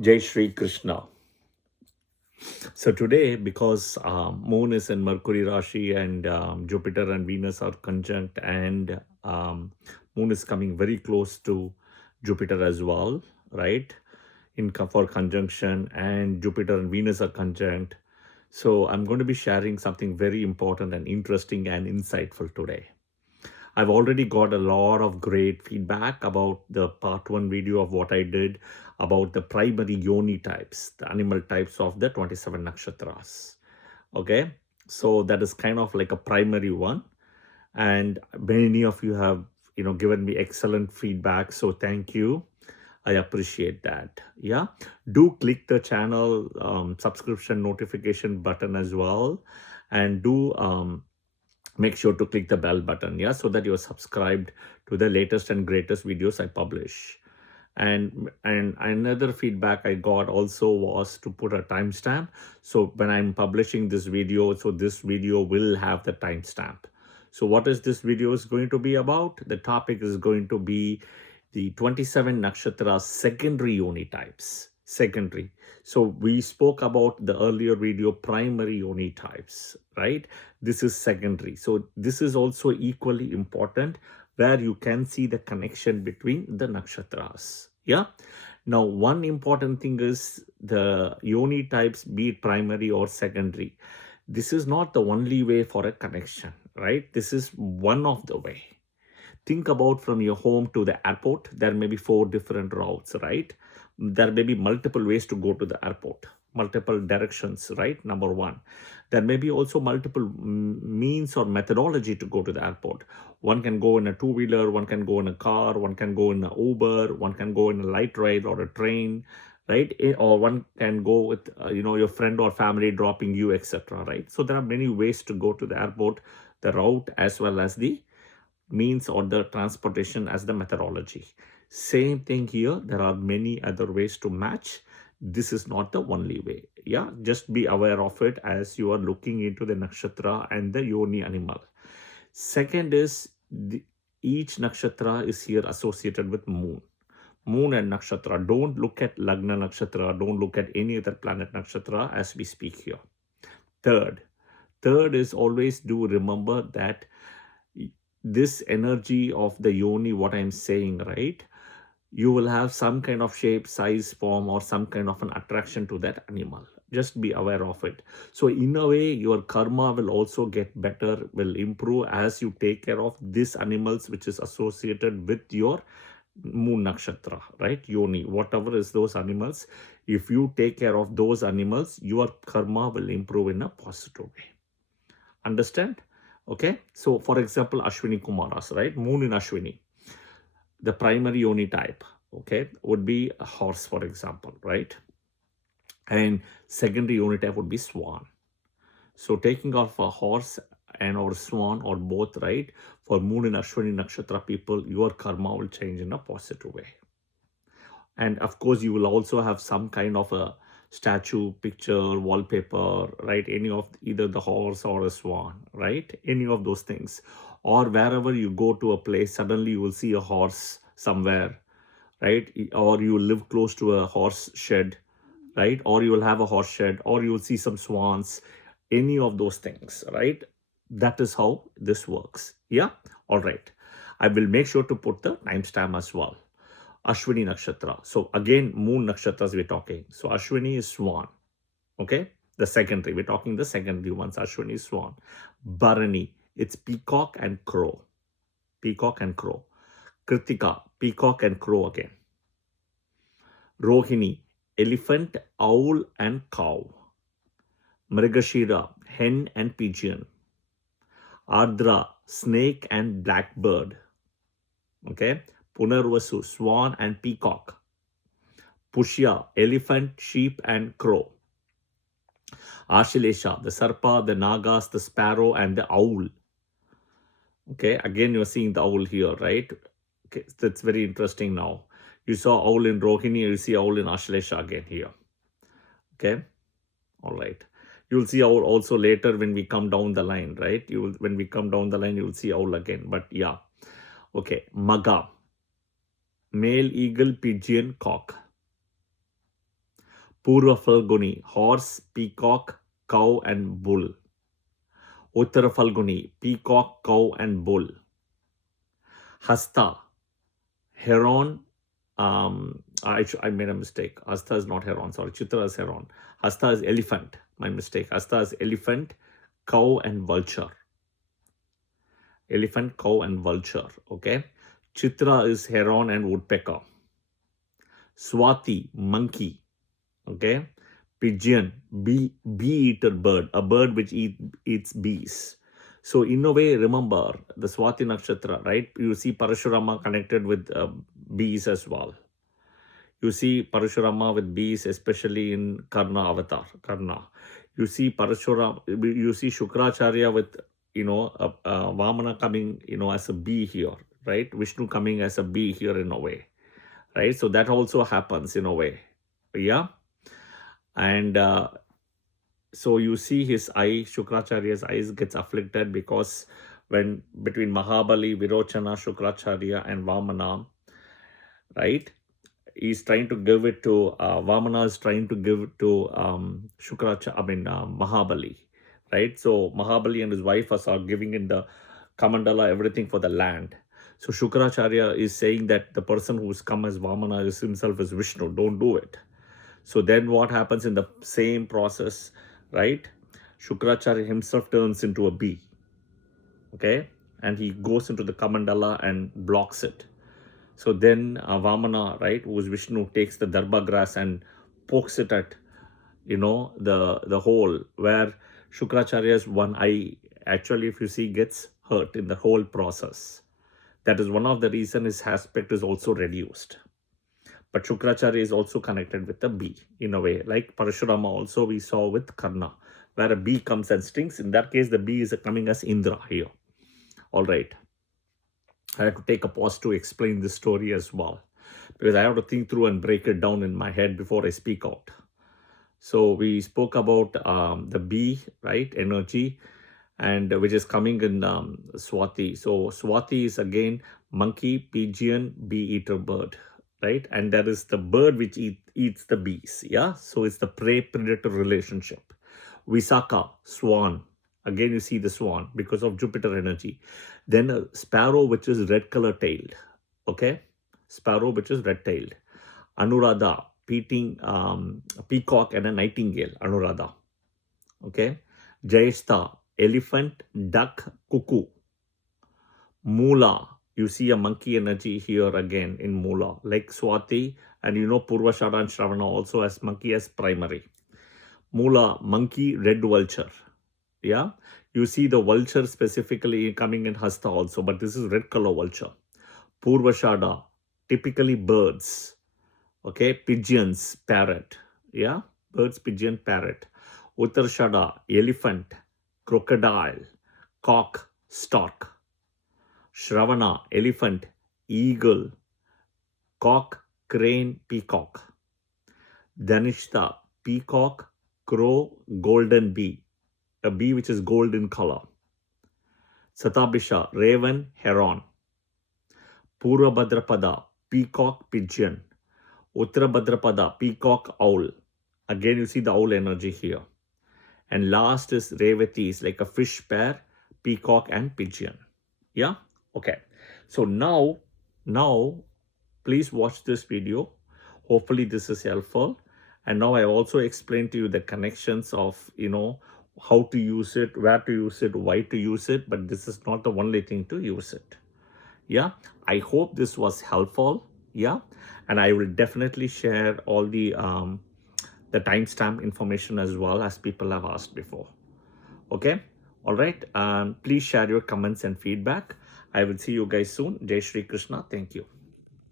Jai Shri Krishna. So today, because Moon is in Mercury Rashi and Jupiter and Venus are conjunct, and Moon is coming very close to Jupiter as well, right? For conjunction, and Jupiter and Venus are conjunct. So I'm going to be sharing something very important and interesting and insightful today. I've already got a lot of great feedback about the part 1 video of what I did about the primary Yoni types, the animal types of the 27 Nakshatras. Okay, so that is kind of like a primary one. And many of you have, given me excellent feedback. So thank you. I appreciate that. Yeah, do click the channel subscription notification button as well, and do make sure to click the bell button, yeah, so that you're subscribed to the latest and greatest videos I publish. And another feedback I got also was to put a timestamp. So when I'm publishing this video, so this video will have the timestamp. So what is this video is going to be about? The topic is going to be the 27 nakshatra secondary Yoni types. Secondary. So we spoke about the earlier video primary Yoni types, right? This is secondary. So this is also equally important, where you can see the connection between the nakshatras. Yeah. Now, one important thing is the Yoni types, be it primary or secondary. This is not the only way for a connection, right? This is one of the way. Think about from your home to the airport, there may be 4 different routes, right? There may be multiple ways to go to the airport, multiple directions, right? Number one. There may be also multiple means or methodology to go to the airport. One can go in a two-wheeler, one can go in a car, one can go in an Uber, one can go in a light rail or a train, right? Or one can go with, your friend or family dropping you, etc., right? So there are many ways to go to the airport, the route as well as the means or the transportation as the methodology. Same thing here. There are many other ways to match. This is not the only way. Yeah, just be aware of it as you are looking into the nakshatra and the Yoni animal. Second is each nakshatra is here associated with moon. Moon and nakshatra. Don't look at Lagna nakshatra. Don't look at any other planet nakshatra as we speak here. Third is always do remember that this energy of the Yoni, what I'm saying, right? You will have some kind of shape, size, form, or some kind of an attraction to that animal. Just be aware of it. So in a way, your karma will also get better, will improve as you take care of these animals which is associated with your moon nakshatra, right? Yoni, whatever is those animals. If you take care of those animals, your karma will improve in a positive way. Understand? Okay. So for example, Ashwini Kumaras, right? Moon in Ashwini. The primary Yoni type, okay, would be a horse, for example, right? And secondary Yoni type would be swan. So taking off a horse and or swan or both, right? For Moon in Ashwini Nakshatra people, your karma will change in a positive way. And of course, you will also have some kind of a statue, picture, wallpaper, right? Any of either the horse or a swan, right? Any of those things. Or wherever you go to a place, suddenly you will see a horse somewhere, right? Or you live close to a horse shed, right? Or you will have a horse shed, or you will see some swans, any of those things, right? That is how this works. Yeah. All right. I will make sure to put the timestamp as well. Ashwini Nakshatra. So again, moon nakshatras we're talking. So Ashwini is swan. Okay. The secondary. We're talking the secondary ones. Ashwini is swan. Bharani. It's peacock and crow. Peacock and crow. Krittika. Peacock and crow again. Rohini. Elephant, owl and cow. Mrigashira-Hen and Pigeon. Ardra-Snake and Blackbird. Okay. Punarvasu-Swan and Peacock. Pushya-Elephant, sheep and crow. Ashlesha, the Sarpa, the Nagas, the Sparrow and the owl. Okay, again you're seeing the owl here, right? Okay, that's very interesting now. You saw owl in Rohini, you see owl in Ashlesha again here. Okay, all right. You'll see owl also later when we come down the line, right? When we come down the line, you'll see owl again. But yeah, okay. Magha, male eagle, pigeon, cock. Purva-Phalguni, horse, peacock, cow and bull. Uttara-Phalguni, peacock, cow and bull. Hasta-Heron, I made a mistake. Hasta is not heron, sorry. Chitra is heron. Hasta is elephant. My mistake. Hasta is elephant, cow and vulture. Elephant, cow and vulture. Okay. Chitra is heron and woodpecker. Swati-Monkey. Okay. Pigeon, bee-eater bird, a bird which eats bees. So in a way, remember the Swati Nakshatra, right? You see Parashurama connected with bees as well. You see Parashurama with bees, especially in Karna avatar, Karna. You see Parashurama, you see Shukracharya with, Vamana coming, as a bee here, right? Vishnu coming as a bee here in a way, right? So that also happens in a way, yeah? And so you see his eye, Shukracharya's eyes gets afflicted because when between Mahabali, Virochana, Shukracharya and Vamana, right? He's trying to give it to, Vamana is trying to give it to Mahabali, right? So Mahabali and his wife are giving in the Kamandala everything for the land. So Shukracharya is saying that the person who's come as Vamana is himself as Vishnu, don't do it. So then what happens in the same process, right? Shukracharya himself turns into a bee, okay? And he goes into the Kamandala and blocks it. So then Vamana, right, who is Vishnu, takes the Darbha grass and pokes it at, the hole where Shukracharya's one eye, actually, if you see, gets hurt in the whole process. That is one of the reasons his aspect is also reduced. But Shukracharya is also connected with a bee in a way, like Parashurama also we saw with Karna, where a bee comes and stings. In that case, the bee is coming as Indra here. All right. I had to take a pause to explain this story as well, because I have to think through and break it down in my head before I speak out. So we spoke about the bee, right, energy, and which is coming in Swati. So Swati is again monkey, pigeon, bee-eater bird, right? And that is the bird which eats the bees, yeah? So it's the prey-predator relationship. Vishakha-Swan, again you see the swan because of Jupiter energy. Then a sparrow which is red color tailed, okay? Sparrow which is red tailed. Anuradha, peacock and a nightingale, Anuradha, okay? Jyeshtha-Elephant, duck, cuckoo. Mula, you see a monkey energy here again in Mula, like Swati, and Purva-ashada and Shravana also as monkey as primary. Mula-Monkey, red vulture, yeah? You see the vulture specifically coming in Hasta also, but this is red color vulture. Purva-ashada, typically birds, okay? Pigeons, parrot, yeah? Birds, pigeon, parrot. Uttara-ashada, elephant, crocodile, cock, stork. Shravana, elephant, eagle, cock, crane, peacock. Dhanishta, peacock, crow, golden bee, a bee which is gold in color. Satabhisha, raven, heron. Purva-bhadrapada, peacock, pigeon. Uttara-bhadrapada, peacock, owl. Again, you see the owl energy here. And last is Revati, is like a fish pair, peacock and pigeon. Yeah? Okay. So now, please watch this video. Hopefully this is helpful. And now I also explained to you the connections of, how to use it, where to use it, why to use it. But this is not the only thing to use it. Yeah. I hope this was helpful. Yeah. And I will definitely share all the timestamp information as well, as people have asked before. Okay. All right. Please share your comments and feedback. I will see you guys soon. Jai Shri Krishna. Thank you.